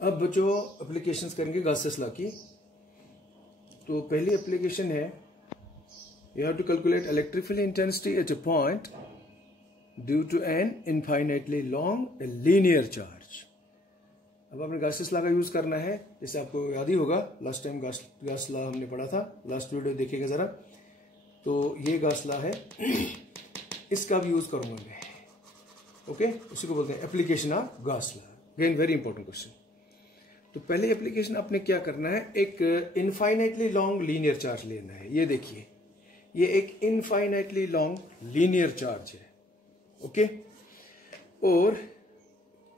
अब बच्चों एप्लीकेशंस करेंगे गॉसेस लॉ की। तो पहली एप्लीकेशन है you have to calculate electric field intensity at a point due to an infinitely long linear charge. अब आपने गॉसेस लॉ का यूज करना है, जैसे आपको याद ही होगा लास्ट टाइम गॉस लॉ हमने पढ़ा था, लास्ट वीडियो देखिएगा जरा। तो ये गॉस लॉ है, इसका भी यूज करूंगा मैं। ओके, उसी को बोलते हैं application of Gauss law. Again very important question. तो पहले एप्लीकेशन आपने क्या करना है, एक इनफाइनाइटली लॉन्ग लीनियर चार्ज लेना है। ये देखिए, ये एक इनफाइनाइटली लॉन्ग लीनियर चार्ज है। ओके, और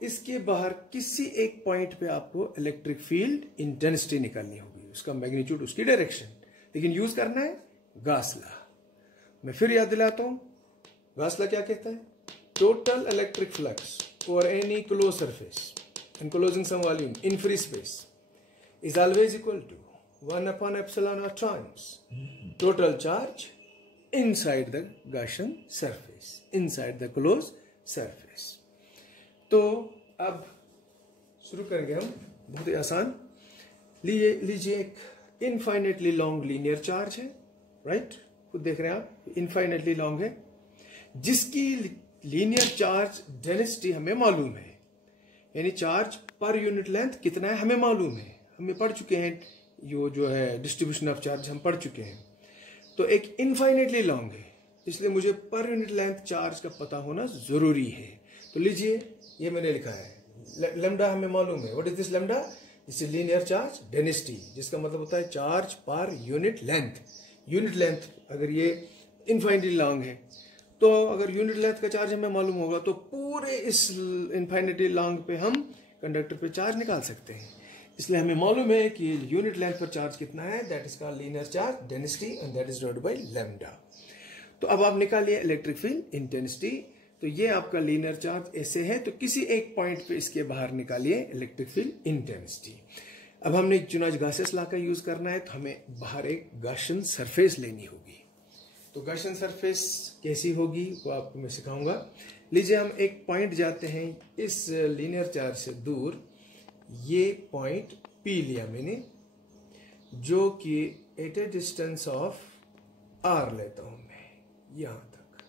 इसके बाहर किसी एक पॉइंट पे आपको इलेक्ट्रिक फील्ड इंटेंसिटी निकालनी होगी, उसका मैग्नीट्यूड, उसकी डायरेक्शन, लेकिन यूज करना है गॉस लॉ। मैं फिर याद दिलाता हूं, गॉस लॉ क्या कहता है, total electric flux over any close surface enclosing some volume in free space is always equal to 1 upon epsilon naught times total charge inside the Gaussian surface, inside the closed surface। तो अब शुरू करेंगे हम, बहुत ही आसान। लीजिए एक infinitely long linear charge है, राइट, खुद देख रहे हैं आप, इनफाइनेटली लॉन्ग है, जिसकी लीनियर चार्ज डेंसिटी हमें मालूम है, यानी चार्ज पर यूनिट लेंथ कितना है हमें मालूम है, हमें पढ़ चुके हैं, यो जो है डिस्ट्रीब्यूशन ऑफ चार्ज हम पढ़ चुके हैं। तो एक इनफाइनेटली लॉन्ग है, इसलिए मुझे पर यूनिट लेंथ चार्ज का पता होना जरूरी है। तो लीजिए, ये मैंने लिखा है लैम्डा हमें मालूम है। What is this lambda? This is linear charge density, जिसका मतलब होता है charge per unit length. Unit length अगर ये इनफाइनेटली लॉन्ग है, तो अगर यूनिट लेंथ का चार्ज हमें मालूम होगा तो पूरे इस इनफाइनिटी लॉन्ग पे हम कंडक्टर पे चार्ज निकाल सकते हैं। इसलिए हमें मालूम है कि यूनिट लेंथ पर चार्ज कितना है, that is called linear charge density and that is divided by lambda. तो अब आप निकालिए इलेक्ट्रिक फील्ड इंटेंसिटी। तो ये आपका लीनियर चार्ज ऐसे है, तो किसी एक पॉइंट पे इसके बाहर निकालिए इलेक्ट्रिक फील्ड इंटेंसिटी। अब हमने चुना गॉसेस लॉ का यूज करना है, तो हमें बाहर एक गॉसियन सरफेस लेनी होगी। तो गॉसियन सरफेस कैसी होगी वो आपको मैं सिखाऊंगा। लीजिए, हम एक पॉइंट जाते हैं इस लीनियर चार्ज से दूर, ये पॉइंट P लिया मैंने, जो कि at a distance of R लेता हूं मैं, यहां तक।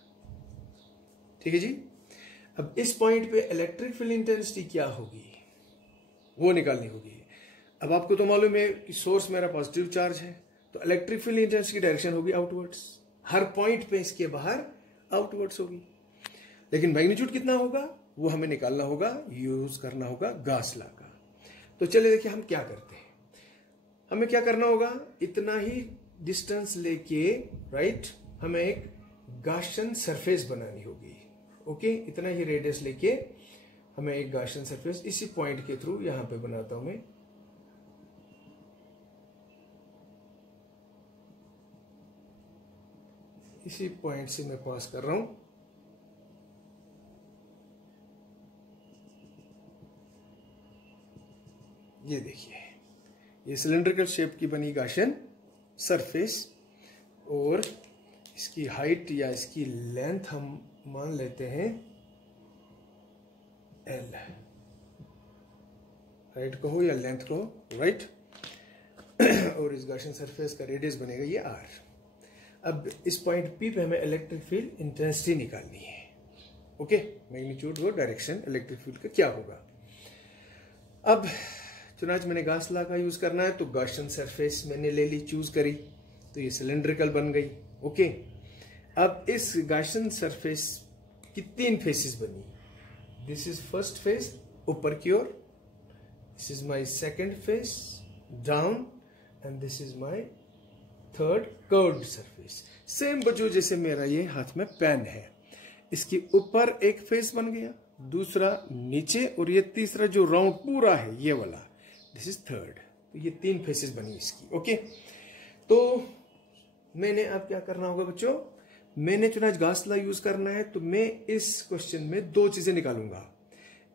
ठीक है जी। अब इस पॉइंट पे इलेक्ट्रिक फील्ड इंटेंसिटी क्या होगी वो निकालनी होगी। अब आपको तो मालूम है कि सोर्स मेरा पॉजिटिव चार्ज है, तो इलेक्ट्रिक फील्ड इंटेंसिटी की डायरेक्शन होगी आउटवर्ड्स, हर पॉइंट पे इसके बाहर आउटवर्ड्स होगी। लेकिन मैग्नीट्यूड कितना होगा वो हमें निकालना होगा, यूज करना होगा गॉस लॉ का। तो चलिए देखिए हम क्या करते हैं। हमें क्या करना होगा, इतना ही डिस्टेंस लेके, राइट, हमें एक गॉसियन सरफेस बनानी होगी। ओके, इतना ही रेडियस लेके हमें एक गॉसियन सरफेस इसी पॉइंट के थ्रू यहां पे बनाता हूं मैं। इसी पॉइंट से मैं पास कर रहा हूं। ये देखिए, ये सिलेंड्रिकल शेप की बनी गॉसियन सरफेस, और इसकी हाइट या इसकी लेंथ हम मान लेते हैं L, हाइट कहो या लेंथ कहो, राइट। और इस गॉसियन सरफेस का रेडियस बनेगा ये R। अब इस पॉइंट P पे हमें इलेक्ट्रिक फील्ड इंटेंसिटी निकालनी है। ओके, मैग्नीट्यूड और डायरेक्शन इलेक्ट्रिक फील्ड का क्या होगा। अब चुनाच मैंने गॉस लॉ का यूज करना है, तो गॉसियन सरफेस मैंने ले ली, चूज करी, तो ये सिलेंड्रिकल बन गई। ओके, अब इस गॉसियन सरफेस की तीन फेसेस बनी। दिस इज फर्स्ट फेस ऊपर की ओर, this is my second face down, and this is my third curved surface. Same बच्चों जैसे मेरा ये हाथ में पेन है, इसके ऊपर एक फेस बन गया, दूसरा नीचे, और ये तीसरा जो राउंड पूरा है ये वाला, दिस इज थर्ड। तो ये तीन फेसेस बनी इसकी। ओके, तो मैंने अब क्या करना होगा बच्चों, मैंने चुना गॉस लॉ यूज करना है, तो मैं इस क्वेश्चन में दो चीजें निकालूंगा।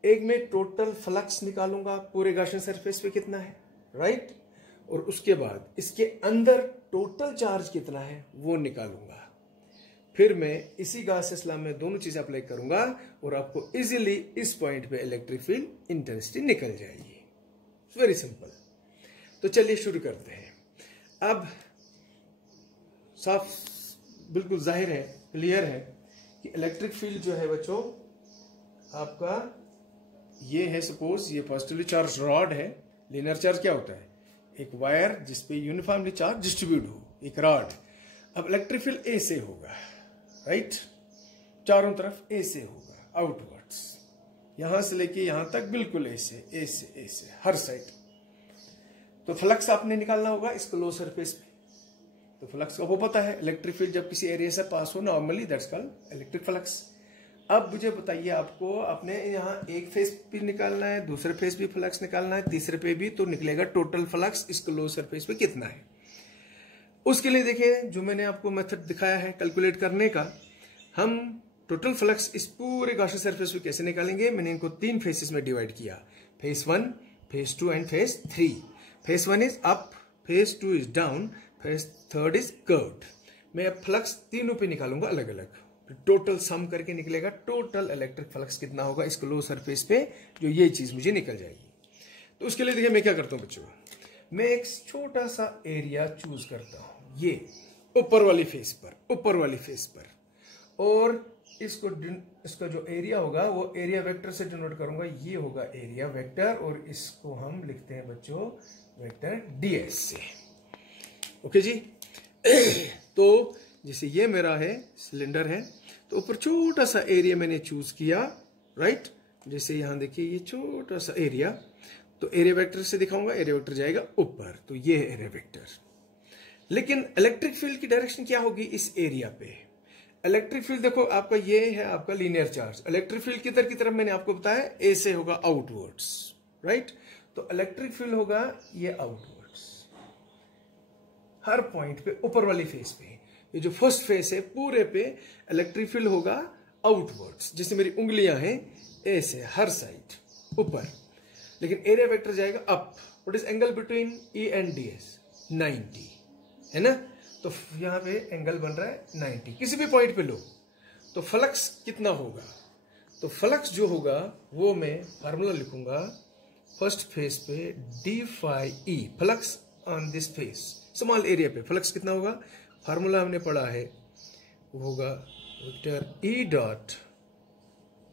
एक मैं टोटल फ्लक्स निकालूंगा, पूरे गॉसियन सरफेस पे कितना है, राइट, और उसके बाद इसके अंदर टोटल चार्ज कितना है वो निकालूंगा। फिर मैं इसी गॉसेस लॉ में दोनों चीजें अप्लाई करूंगा और आपको इजीली इस पॉइंट पे इलेक्ट्रिक फील्ड इंटेंसिटी निकल जाएगी। Very simple. तो चलिए शुरू करते हैं। अब साफ बिल्कुल जाहिर है, क्लियर है कि इलेक्ट्रिक फील्ड जो है बच्चों आपका ये है, सपोज ये पॉजिटिवली चार्ज रॉड है। लीनियर चार्ज क्या होता है? एक वायर जिसपे यूनिफॉर्मली चार्ज डिस्ट्रीब्यूट हो, एक रॉड। अब इलेक्ट्रिक फील्ड ए से होगा, राइट, चारों तरफ ए से होगा, आउटवर्ड्स, यहां से लेके यहां तक बिल्कुल ए से हर साइड। तो फ्लक्स आपने निकालना होगा इस क्लोज सरफेस पे। तो फ्लक्स का वो पता है, इलेक्ट्रिक फील्ड जब किसी एरिया से पास हो normally that's called electric flux. अब मुझे बताइए, आपको अपने यहाँ एक फेस भी निकालना है, दूसरे फेस भी फ्लक्स निकालना है, तीसरे पे भी, तो निकलेगा टोटल फ्लक्स इस क्लोज सरफेस पे कितना है। उसके लिए देखिए जो मैंने आपको मेथड दिखाया है कैलकुलेट करने का, हम टोटल फ्लक्स इस पूरे गॉसियन सरफेस पे कैसे निकालेंगे। मैंने इनको 3 फेसेस में डिवाइड किया, face 1, face 2 and face 3। Face 1 is up, face 2 is down, face 3 is curved. मैं अब फ्लक्स तीनों पे निकालूंगा अलग अलग, टोटल सम करके निकलेगा टोटल इलेक्ट्रिक फ्लक्स कितना होगा इस क्लोज सरफेस पे, जो ये चीज मुझे निकल जाएगी। तो उसके लिए देखिए मैं क्या करता हूं बच्चों, मैं एक छोटा सा एरिया चूज करता हूं, ये ऊपर वाली फेस पर, और इसका जो एरिया होगा वो एरिया वेक्टर से डिनोट करूंगा, ये होगा एरिया वेक्टर, और इसको हम लिखते हैं बच्चों वेक्टर ds से। ओके जी। तो जैसे ये मेरा है सिलेंडर है, तो ऊपर छोटा सा एरिया मैंने चूज किया, राइट। जैसे यहां देखिए ये छोटा सा एरिया, तो एरिया वेक्टर से दिखाऊंगा, एरिया वेक्टर जाएगा ऊपर, तो ये है एरिया वेक्टर। लेकिन इलेक्ट्रिक फील्ड की डायरेक्शन क्या होगी इस एरिया पे। इलेक्ट्रिक फील्ड देखो आपका ये है आपका लीनियर चार्ज, इलेक्ट्रिक फील्ड किधर की तरफ मैंने आपको बताया ए से होगा आउटवर्ड्स, राइट। तो इलेक्ट्रिक फील्ड होगा ये आउटवर्ड्स हर पॉइंट पे, ऊपर वाली फेस पे, ये जो फर्स्ट फेस है पूरे पे इलेक्ट्रिक फील्ड होगा आउटवर्ड्स, जैसे मेरी उंगलियां हैं ए से हर साइड ऊपर। लेकिन एरिया वेक्टर जाएगा up. What is angle between E and ds? 90 है ना। तो यहां पे एंगल बन रहा है 90, किसी भी पॉइंट पे लो। तो फ्लक्स कितना होगा, तो फ्लक्स जो होगा वो मैं फार्मूला लिखूंगा फर्स्ट फेस पे d phi e, flux on this face small area पे फ्लक्स कितना होगा, फार्मूला हमने पढ़ा है, वो होगा vector E dot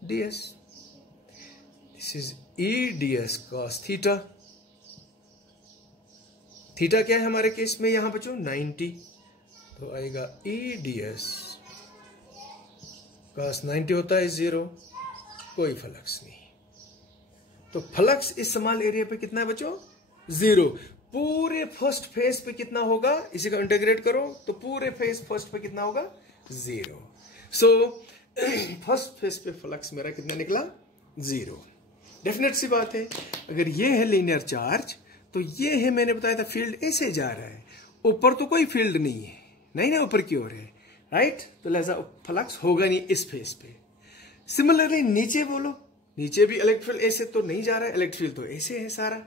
ds, this is E ds cos theta. Theta क्या है हमारे केस में यहां बच्चों 90, तो आएगा E ds cos 90 होता है 0, कोई फ्लक्स नहीं। तो फ्लक्स इस स्मॉल एरिया पे कितना है बच्चों 0। पूरे फर्स्ट फेस पे कितना होगा, इसी का इंटीग्रेट करो तो पूरे फेस फर्स्ट पे कितना होगा 0। सो फर्स्ट फेस पे फ्लक्स मेरा कितना निकला 0। डेफिनेट सी बात है, अगर ये है लीनियर चार्ज तो ये है, मैंने बताया था फील्ड ऐसे जा रहा है, ऊपर तो कोई फील्ड नहीं है, नहीं ना ऊपर की ओर है, राइट। तो लिहाजा फ्लक्स होगा नहीं इस फेस पे। सिमिलरली नीचे बोलो, नीचे भी इलेक्ट्रिक फील्ड ऐसे तो नहीं जा रहा है, इलेक्ट्रिक फील्ड तो ऐसे है सारा।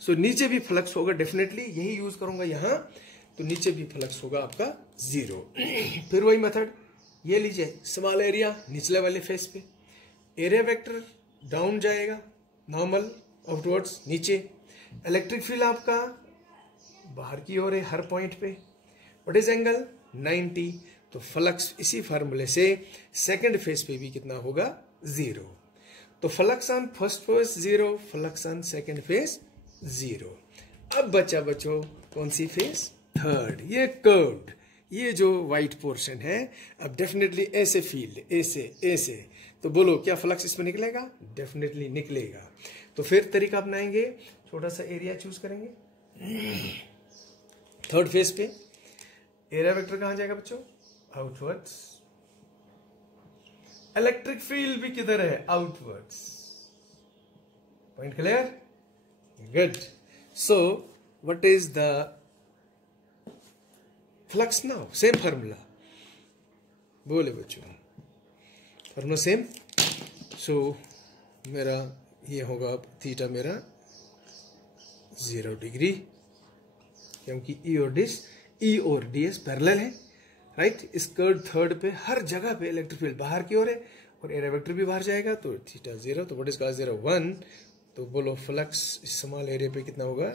सो नीचे भी फ्लक्स होगा डेफिनेटली, यही यूज करूंगा यहां, तो नीचे भी फ्लक्स होगा आपका 0। फिर वही मेथड, ये लीजिए स्मॉल एरिया निचले वाले फेस पे, एरिया वेक्टर डाउन जाएगा नॉर्मल आउटवर्ड्स नीचे, इलेक्ट्रिक फील्ड आपका बाहर की ओर है हर पॉइंट पे। व्हाट इज एंगल 90, तो फ्लक्स इसी फार्मूले से सेकंड फेस पे भी कितना होगा 0। तो flux on first face 0, flux on second face 0। अब बचा बच्चों कौन सी फेस, थर्ड, ये कर्व्ड, ये जो व्हाइट पोर्शन है। अब डेफिनेटली ऐसे फील्ड ऐसे, तो बोलो क्या फ्लक्स इसमें निकलेगा, डेफिनेटली निकलेगा। तो फिर तरीका अपनाएंगे, छोटा सा एरिया चूज करेंगे थर्ड फेस पे, एरिया वेक्टर कहां जाएगा बच्चों आउटवर्ड्स, इलेक्ट्रिक फील्ड भी किधर है outwards. Point clear, good. So what is the flux now, same formula बोले बच्चों, फार्मूला सेम। सो मेरा ये होगा थीटा मेरा 0 डिग्री, क्योंकि ई और ds पैरेलल है, राइट। इस कर्व थर्ड पे हर जगह पे इलेक्ट्रिक फील्ड बाहर की ओर है और एरिया वेक्टर भी बाहर जाएगा, तो थीटा 0। तो व्हाट इज कॉस 0 1, तो बोलो फ्लक्स स्मॉल एरिया पे कितना होगा,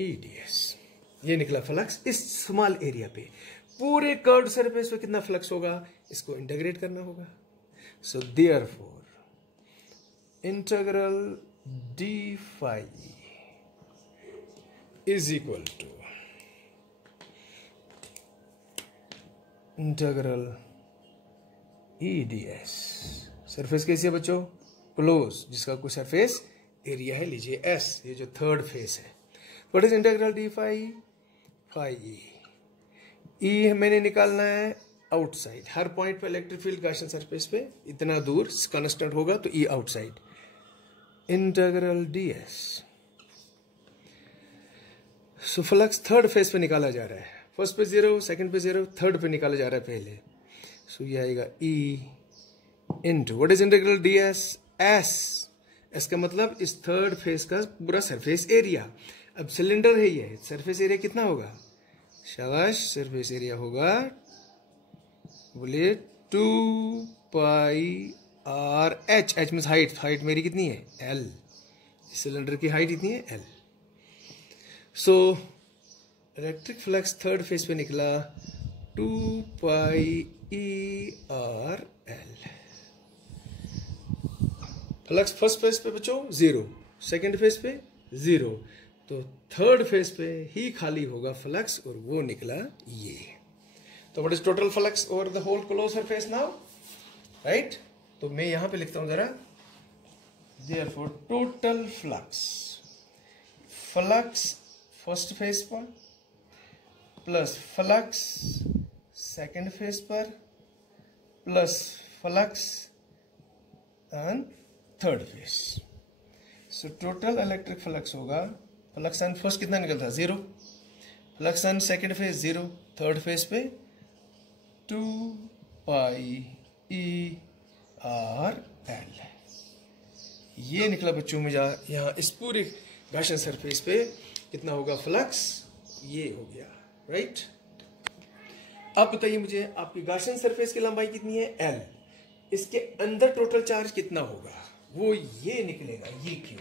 EDS। ये निकला फ्लक्स इस स्मॉल एरिया पे। पूरे कर्व्ड सरफेस पे कितना फ्लक्स होगा, इसको इंटीग्रेट करना होगा। So therefore integral d phi is equal to integral EDS। Surface कैसी है बच्चों, क्लोज, जिसका कोई सरफेस एरिया है, लीजिए S, ये जो थर्ड फेस है। What is integral d phi, phi E मैंने निकालना है आउटसाइड। हर पॉइंट पे इलेक्ट्रिक फील्ड गॉसियन सरफेस पे इतना दूर कांस्टेंट होगा, तो E outside. Integral ds। So flux third face पे निकाला जा रहा है। फर्स्ट पे 0, सेकंड पे 0, थर्ड पे निकाला जा रहा है पहले। सो ये आएगा E into what is integral ds, S का मतलब इस थर्ड फेस का पूरा सरफेस एरिया। अब सिलेंडर है ये, सरफेस एरिया कितना होगा, शाबाश, सरफेस एरिया होगा, बोलिए 2 pi r h. H means height, height मेरी कितनी है, L। सिलेंडर की हाइट कितनी है, L। So electric flux third face पे निकला 2 पाई E R L। Flux first face पे बच्चों 0, सेकेंड फेस पे 0, तो थर्ड फेस पे ही खाली होगा फ्लक्स, और वो निकला ये। तो what is total flux over the whole close surface now, right. तो मैं यहां पे लिखता हूं जरा, therefore total flux, flux first face पर प्लस फ्लक्स सेकेंड फेस पर plus flux on third face. So total electric flux होगा, फ्लक्स ऑन फर्स्ट कितना निकलता है, 0, flux on second face 0, third face पे 2 पाई E R L। ये निकला बच्चों में यहाँ इस पूरे गॉसियन सरफेस पे कितना होगा फ्लक्स, ये हो गया, राइट। अब बताइए मुझे, आपकी गॉसियन सरफेस की लंबाई कितनी है, L। इसके अंदर टोटल चार्ज कितना होगा, वो ये निकलेगा, ये क्यू।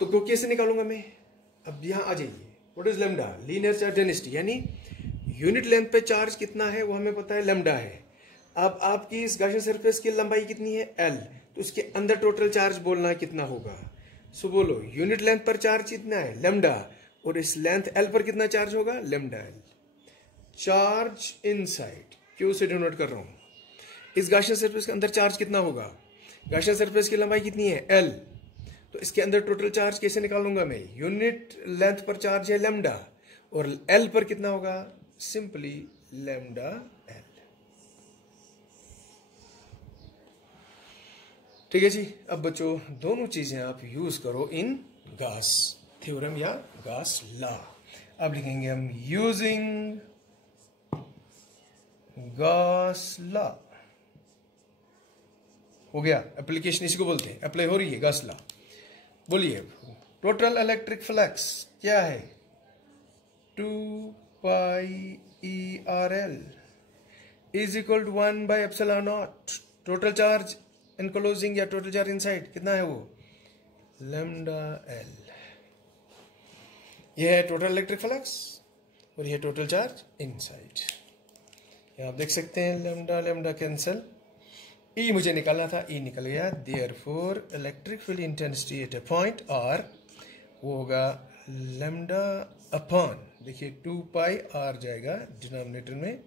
तो कैसे निकालूंगा मैं, अब यहां आ जाइए। What is lambda, linear charge density, यानी यूनिट लेंथ पे चार्ज कितना है वो हमें पता है, लैम्डा है। अब आपकी इस गॉसियन सरफेस की लंबाई कितनी है, L, तो उसके अंदर टोटल चार्ज बोलना कितना होगा। सो बोलो यूनिट लेंथ पर चार्ज कितना है, लैम्डा, और इस लेंथ L पर कितना चार्ज होगा, lambda L। Charge inside, Q से डिनोट कर रहा हूं। इस गॉसियन सरफेस के अंदर चार्ज कितना होगा, गॉसियन सरफेस की लंबाई कितनी है, L, तो इसके अंदर टोटल चार्ज कैसे निकालूंगा मैं, यूनिट लेंथ पर चार्ज है लैम्डा, और L पर कितना होगा, सिंपली लैम्डा L। ठीक है जी। अब बच्चों दोनों चीजें आप यूज करो इन गॉस थ्योरम या गॉस लॉ। अब लिखेंगे हम यूजिंग गॉस लॉ, हो गया, एप्लीकेशन इसी को बोलते हैं, अप्लाई हो रही है गॉस लॉ। बोलिए टोटल इलेक्ट्रिक फ्लक्स क्या है, 2 pi ERL is equal to 1 by epsilon not. Total charge enclosing या टोटल चार्ज इनसाइड कितना है, वो लैम्डा L। यह है टोटल इलेक्ट्रिक फ्लक्स और यह टोटल चार्ज इनसाइड। आप देख सकते हैं लैम्डा लैम्डा कैंसिल, E मुझे निकालना था, E निकल गया। Therefore electric field intensity at a point R वो होगा लैम्डा अपॉन, देखिए 2 पाई R जाएगा डिनोमिनेटर में,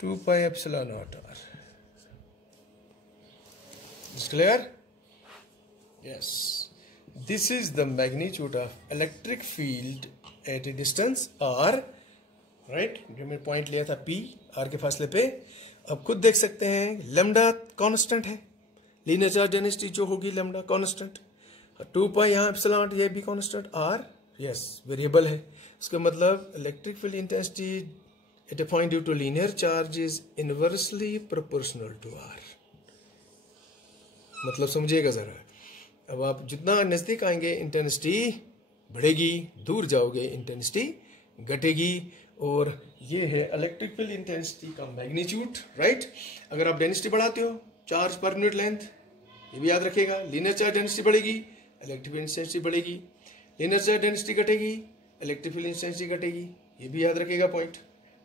2 pi epsilon not R। Is clear? Yes. This is the magnitude of electric field at a distance R, right? जो मैंने point लिया था P, R के फासले पे। अब खुद देख सकते हैं लैम्डा कांस्टेंट है, लीनियर चार्ज डेंसिटी जो होगी लैम्डा कांस्टेंट, 2 पाई यहाँ एप्सिलॉन ये भी कांस्टेंट, R यस वेरिएबल है। इसका मतलब electric field intensity at a point due to linear charge is inversely proportional to R। मतलब समझिएगा जरा, अब आप जितना नजदीक आएंगे इंटेंसिटी बढ़ेगी, दूर जाओगे इंटेंसिटी घटेगी, और ये है इलेक्ट्रिक फील्ड इंटेंसिटी का मैग्नीट्यूड, राइट। अगर आप डेंसिटी बढ़ाते हो चार्ज पर यूनिट लेंथ ये भी याद रखिएगा। लीनियर चार्ज डेंसिटी बढ़ेगी, इलेक्ट्रिक इंटेंसिटी बढ़ेगी। लीनियर चार्ज डेंसिटी घटेगी, इलेक्ट्रिक इंटेंसिटी घटेगी, ये भी याद रखिएगा पॉइंट।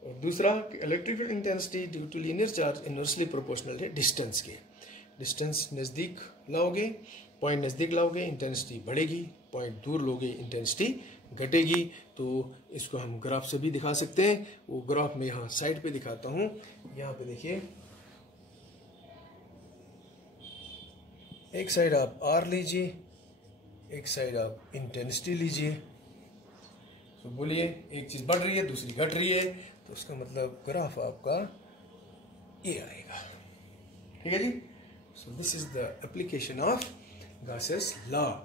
और दूसरा, electric intensity due to linear charge inversely proportional है डिस्टेंस के। डिस्टेंस नज़दीक लाओगे, पॉइंट नज़दीक लाओगे, इंटेंसिटी बढ़ेगी, पॉइंट दूर लोगे, इंटेंसिटी घटेगी। तो इसको हम ग्राफ से भी दिखा सकते हैं। वो ग्राफ में यहाँ साइड पे दिखाता हूँ। यहाँ पे देखिए, एक साइड आप आर लीजिए, एक साइड आप इंटेंसिटी लीजिए। तो बोलिए, एक चीज़ बढ़ रही है, दूसरी घट रही है, तो उसका मतलब ग्राफ आपका ये आएगा। ठीक है जी। So this is the application of Gauss's law.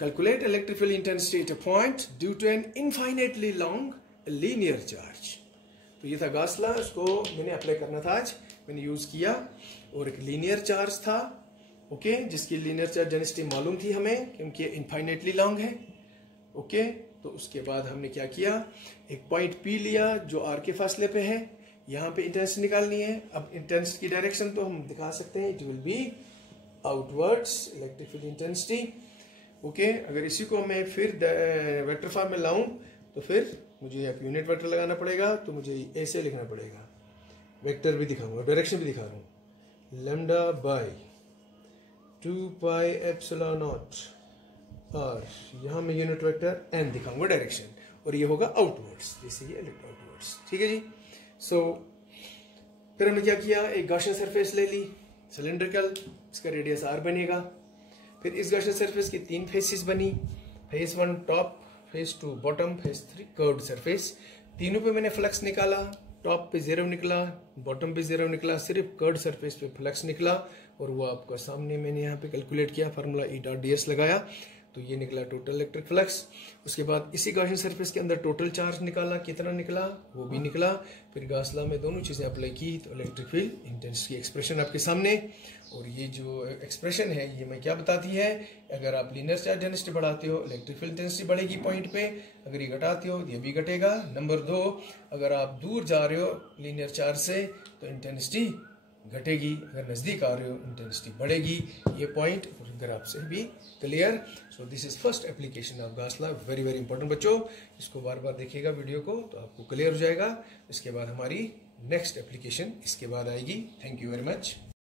Calculate electric field intensity at a point due to an infinitely long linear charge. तो ये था Gauss law, इसको मैंने अप्लाई करना था आज, मैंने यूज किया। और एक लीनियर चार्ज था, ओके, जिसकी लीनियर चार्ज डेंसिटी मालूम थी हमें क्योंकि इनफाइनेटली लॉन्ग है। ओके, तो उसके बाद हमने क्या किया, एक पॉइंट P लिया जो R के फासले पे है, यहाँ पे इंटेंसिटी निकालनी है। अब इंटेंसिटी की डायरेक्शन तो हम दिखा सकते हैं, it will be outwards electric field intensity. Okay, अगर इसी को मैं फिर वेक्टर फॉर्म में लाऊं तो फिर मुझे अब यूनिट वेक्टर लगाना पड़ेगा, तो मुझे ऐसे लिखना पड़ेगा। वेक्टर भी दिखाऊंगा, डायरेक्शन भी दिखा रहा हूँ, lambda by 2 pi epsilon not, और यहाँ मैं यूनिट वेक्टर n दिखाऊंगा डायरेक्शन, और ये होगा आउटवर्ड्स, जैसे ये आउटवर्ड्स। ठीक है जी। सो फिर हमने क्या किया, एक गॉसियन सरफेस ले ली सिलेंड्रिकल, इसका रेडियस r बनेगा। फिर इस गॉसियन सरफेस की 3 फेसेस बनी, face 1 top, face 2 bottom, face 3 curved surface. तीनों पे मैंने फ्लक्स निकाला, टॉप पे 0 निकला, बॉटम पे 0 निकला, सिर्फ कर्व्ड सरफेस पे फ्लक्स निकला, और वो आपका सामने मैंने यहाँ पे कैलकुलेट किया, फार्मूला E.ds लगाया, तो ये निकला टोटल इलेक्ट्रिक फ्लक्स। उसके बाद इसी गॉसियन सरफेस के अंदर टोटल चार्ज निकाला, कितना निकला वो भी निकला। फिर गॉस लॉ में दोनों चीज़ें अप्लाई की, तो इलेक्ट्रिक फील्ड इंटेंसिटी की एक्सप्रेशन आपके सामने। और ये जो एक्सप्रेशन है ये मैं क्या बताती है, अगर आप लीनियर चार्ज डेंसिटी बढ़ाते हो इलेक्ट्रिक फील्ड इंटेंसिटी बढ़ेगी पॉइंट पे, अगर ये घटाते हो ये भी घटेगा। नंबर 2, अगर आप दूर जा रहे हो लीनियर चार्ज से तो इंटेंसिटी घटेगी, अगर नज़दीक आ रहे हो इंटेंसिटी बढ़ेगी। ये पॉइंट ग्राफ से भी clear. So this is first application of Gauss law, very very important बच्चों, इसको बार बार देखिएगा वीडियो को तो आपको क्लियर हो जाएगा। इसके बाद हमारी नेक्स्ट एप्लीकेशन इसके बाद आएगी। Thank you very much.